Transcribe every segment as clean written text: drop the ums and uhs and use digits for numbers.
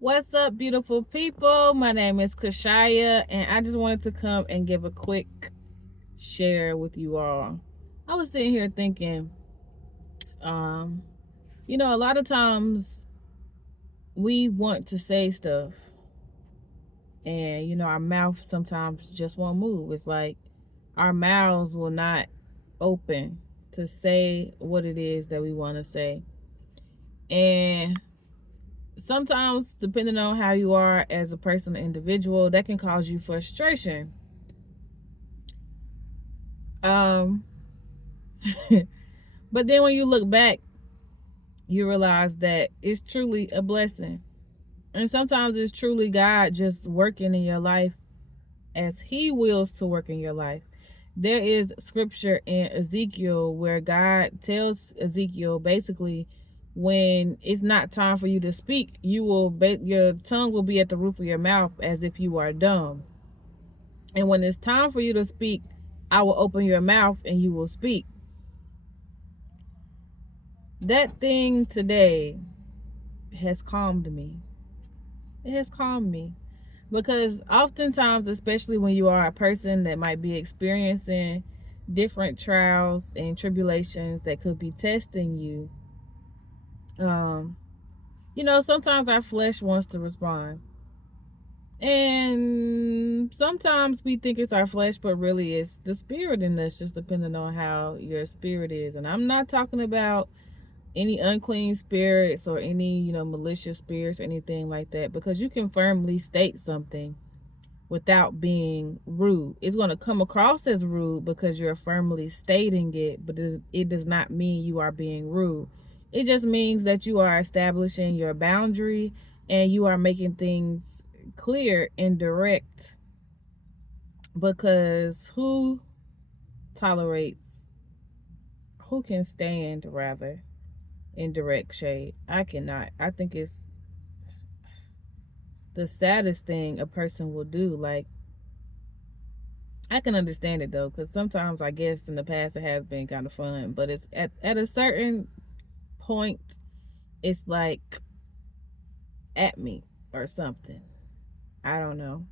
What's up, beautiful people? My name is Kashaya, and I just wanted to come and give a quick share with you all. I was sitting here thinking, um, a lot of times we want to say stuff, and our mouth sometimes just won't move. It's like our mouths will not open to say what it is that we want to say. And sometimes, depending on how you are as a person, an individual, that can cause you frustration. Um, but then when you look back, you realize that it's truly a blessing. And sometimes it's truly God just working in your life as He wills to work in your life. There is scripture in Ezekiel where God tells Ezekiel basically, when it's not time for you to speak, your tongue will be at the roof of your mouth as if you are dumb. And when it's time for you to speak, I will open your mouth and you will speak. That thing today has calmed me. It has calmed me because oftentimes, especially when you are a person that might be experiencing different trials and tribulations that could be testing you, um, sometimes our flesh wants to respond. And sometimes we think it's our flesh, but really it's the spirit in us, just depending on how your spirit is. And I'm not talking about any unclean spirits or any, malicious spirits or anything like that, because you can firmly state something without being rude. It's going to come across as rude because you're firmly stating it, but it does not mean you are being rude. It just means that you are establishing your boundary and you are making things clear and direct, because tolerates who can stand rather indirect shade? I cannot. I think it's the saddest thing a person will do. Like, I can understand it though, because sometimes I guess in the past it has been kind of fun, but it's at a certain point, it's like at me or something. I don't know.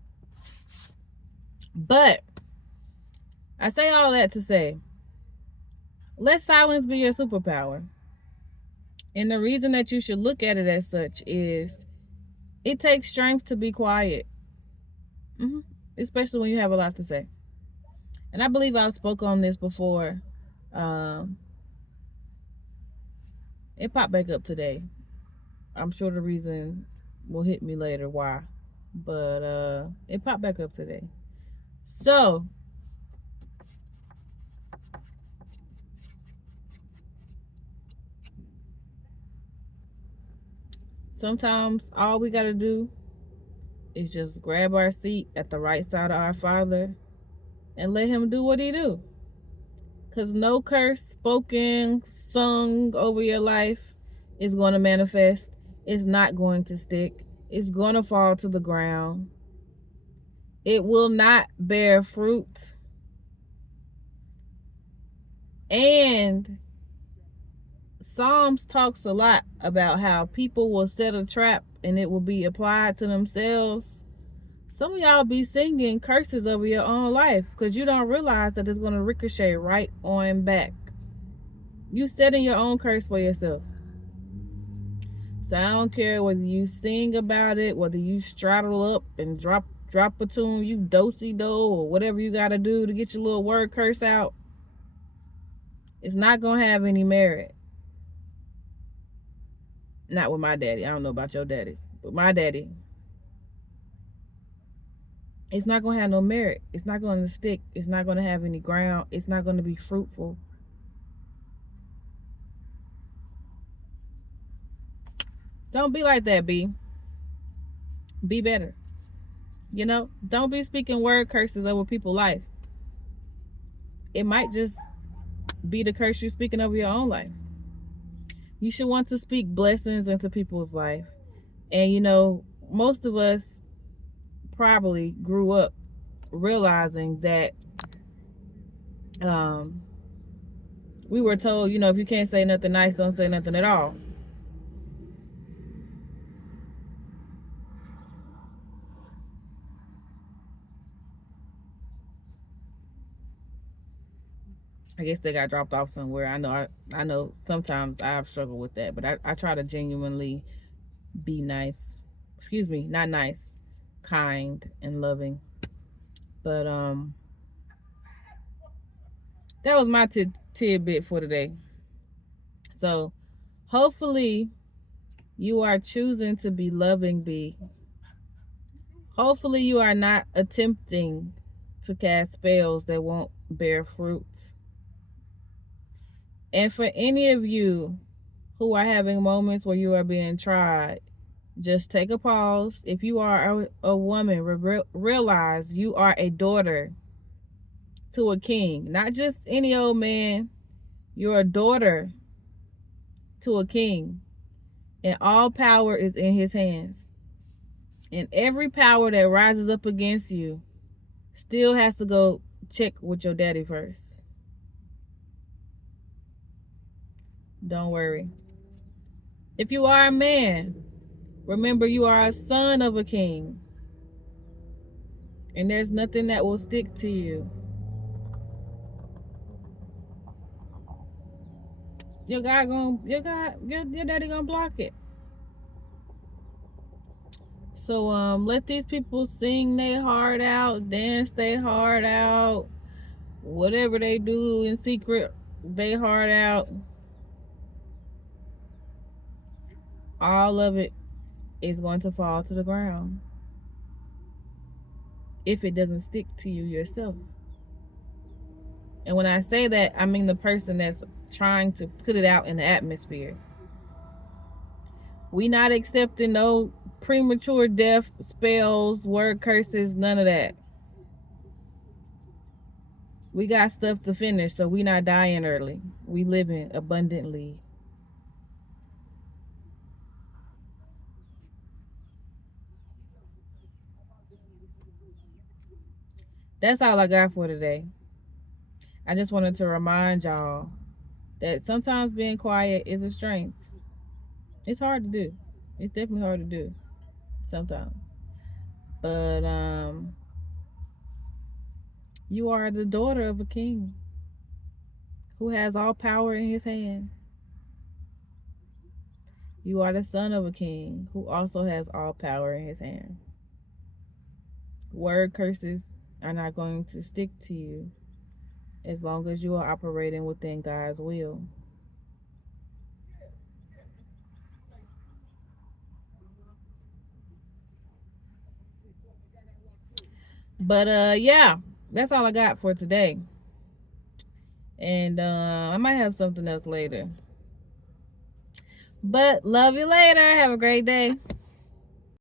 But I say all that to say, let silence be your superpower. And the reason that you should look at it as such is it takes strength to be quiet, hmm especially when you have a lot to say. And I believe I've spoke on this before. Um, it popped back up today. I'm sure the reason will hit me later why, but it popped back up today. So sometimes all we gotta do is just grab our seat at the right side of our Father and let Him do what He do. Cause no curse spoken, sung over your life is going to manifest. It's not going to stick. It's going to fall to the ground. It will not bear fruit. And Psalms talks a lot about how people will set a trap and it will be applied to themselves. Some of y'all be singing curses over your own life because you don't realize that it's going to ricochet right on back. You setting your own curse for yourself. So I don't care whether you sing about it, whether you straddle up and drop a tune, you do-si-do or whatever you got to do to get your little word curse out. It's not going to have any merit. Not with my daddy. I don't know about your daddy, but my daddy, it's not going to have no merit. It's not going to stick. It's not going to have any ground. It's not going to be fruitful. Don't be like that, B. Be better. Don't be speaking word curses over people's life. It might just be the curse you're speaking over your own life. You should want to speak blessings into people's life. And most of us probably grew up realizing that we were told, if you can't say nothing nice, don't say nothing at all. I guess they got dropped off somewhere. I know sometimes I've struggled with that, but I try to genuinely be nice. Excuse me, not nice, kind and loving. But that was my tidbit for today. So hopefully you are choosing to be loving, be. Hopefully you are not attempting to cast spells that won't bear fruit. And for any of you who are having moments where you are being tried, just take a pause. If you are a woman, realize you are a daughter to a king, not just any old man. You're a daughter to a king, and all power is in his hands. And every power that rises up against you still has to go check with your daddy first. Don't worry. If you are a man, remember you are a son of a king, and there's nothing that will stick to you. Your daddy gonna block it. So let these people sing their heart out, dance their heart out, whatever they do in secret, their heart out. All of it is going to fall to the ground if it doesn't stick to you yourself. And when I say that, I mean the person that's trying to put it out in the atmosphere. We not accepting no premature death, spells, word curses, none of that. We got stuff to finish, so we not dying early. We living abundantly. That's all I got for today. I just wanted to remind y'all that sometimes being quiet is a strength. It's hard to do. It's definitely hard to do sometimes. But you are the daughter of a king who has all power in his hand. You are the son of a king who also has all power in his hand. Word curses are not going to stick to you as long as you are operating within God's will. But yeah, that's all I got for today. And I might have something else later. But love you later. Have a great day.